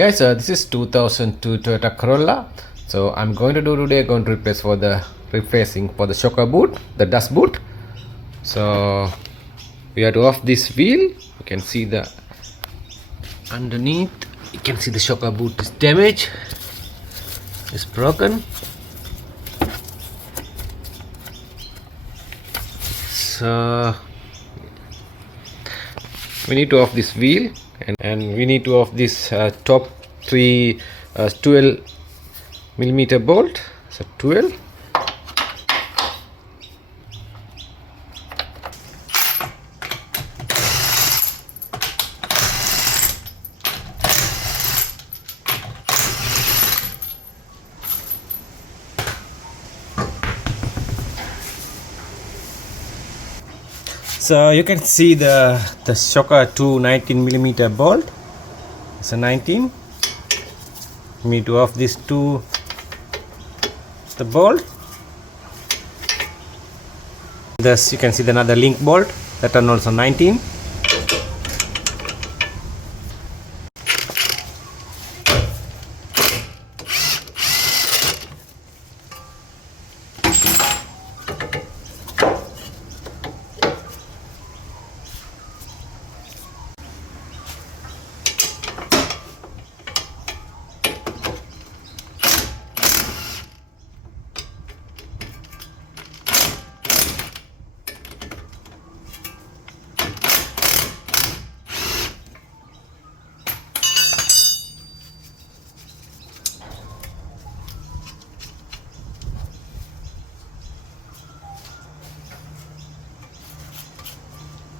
Guys, this is 2002 Toyota Corolla. So I'm going to do today, going to replace for the replacing for the shocker boot, the dust boot. So we have to off this wheel. You can see the underneath. You can see the shocker boot is damaged. It's broken. So we need to off this wheel. And we need to off this top three 12mm bolt. So 12. So you can see the shocker 19mm bolt. It's a 19. We need to off this the bolt. Thus you can see another link bolt that are also 19.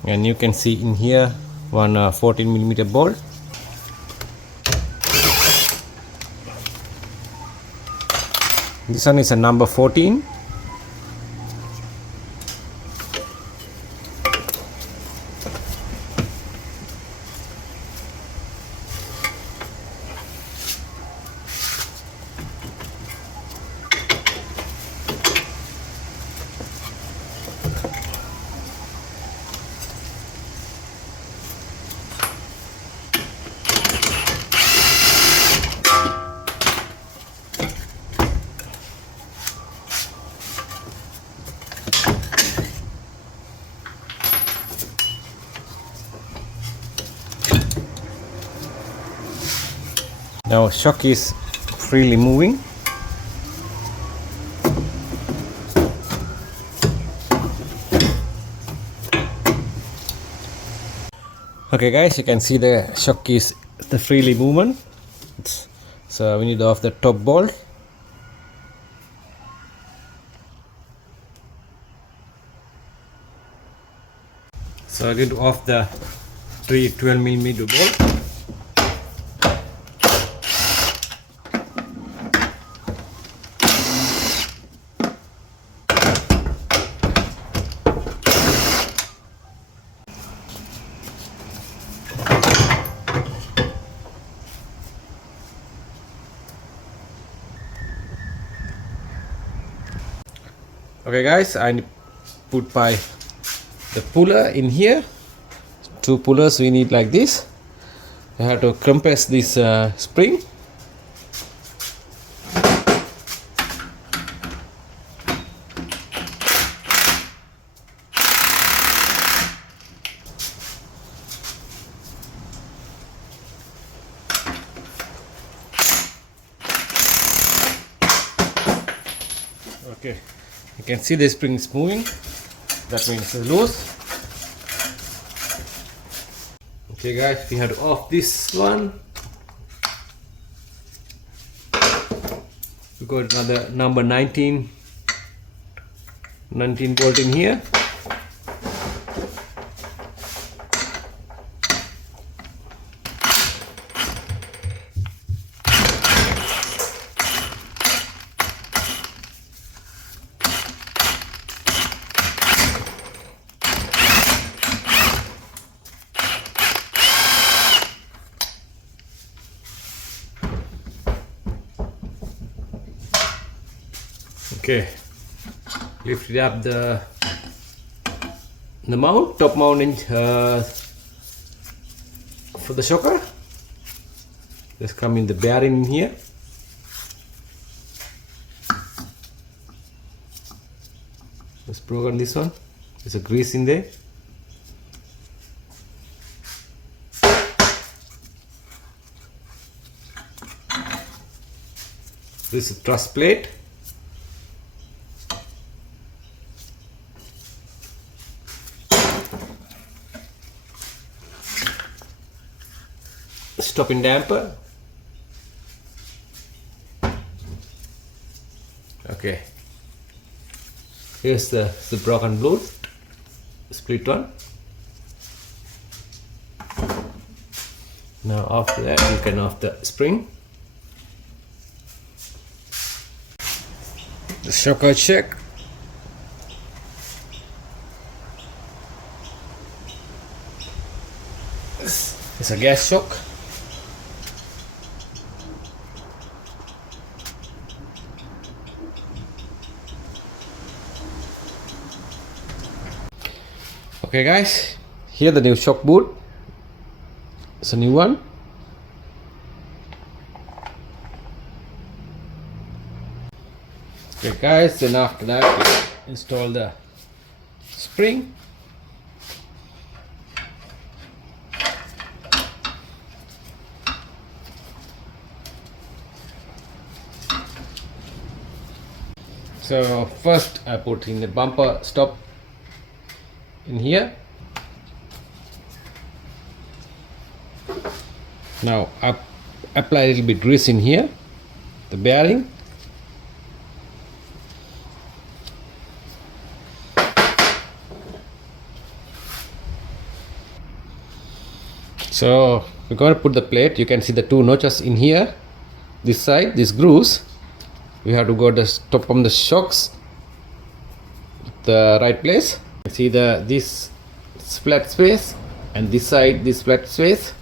And you can see in here one 14mm bolt. This one is a number 14. Now shock is freely moving. Okay guys, you can see the shock is the freely movement. So we need to off the top bolt. So I'm going to off the 12mm bolt. Okay guys, I put the puller in here. Two pullers we need like this. I have to compress this spring. Okay. You can see the spring is moving. That means it's loose. Okay guys, we have to off this one. We got another number 19 bolt in here. Okay, lift it up the mount, top mounting for the shocker. Just come in the bearing in here. Just broken this one. There's a grease in there. This is truss plate. Stopping damper. Okay. Here's the broken bolt, split one. Now after that you can off the spring. The shocker check. It's a gas shock. Okay guys, here the new shock boot. It's a new one. Okay guys, then after that we install the spring. So first I put in the bumper stop in here. Now I apply a little bit grease in here, the bearing. So we're going to put the plate. You can see the two notches in here. This side, this grooves, we have to go the top from the shocks, the right place. See this flat space, and this side this flat space.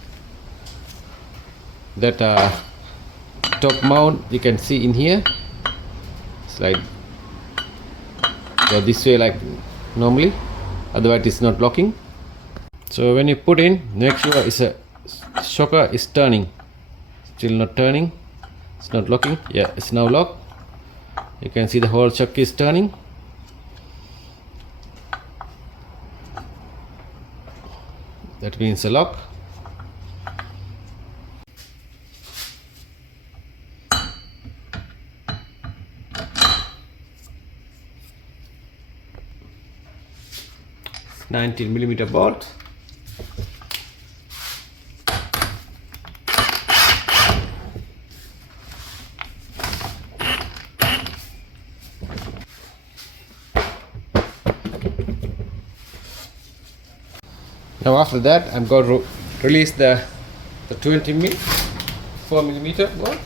That top mount you can see in here. It's like this way, like normally. Otherwise it's not locking. So when you put in, make sure it's a shocker is turning. Still not turning. It's not locking. Yeah, it's now locked. You can see the whole shock is turning. That means a lock. $19mm bolt. Now after that I'm going to release the 4mm bolt.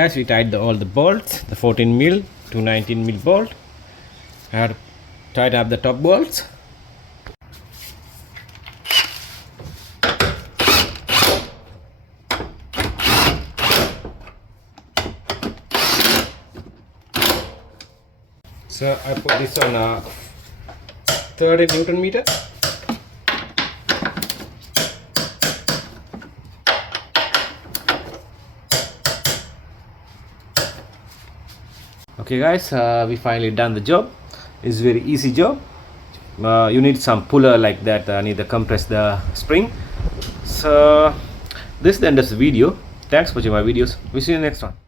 Guys, we tied all the bolts, the 14 mil to 19 mil bolt. I had tied up the top bolts. So I put this on a 30 Newton meter. Okay guys, we finally done the job. It's very easy job. You need some puller like that, need to compress the spring. So this is the end of the video. Thanks for watching my videos. We'll see you in the next one.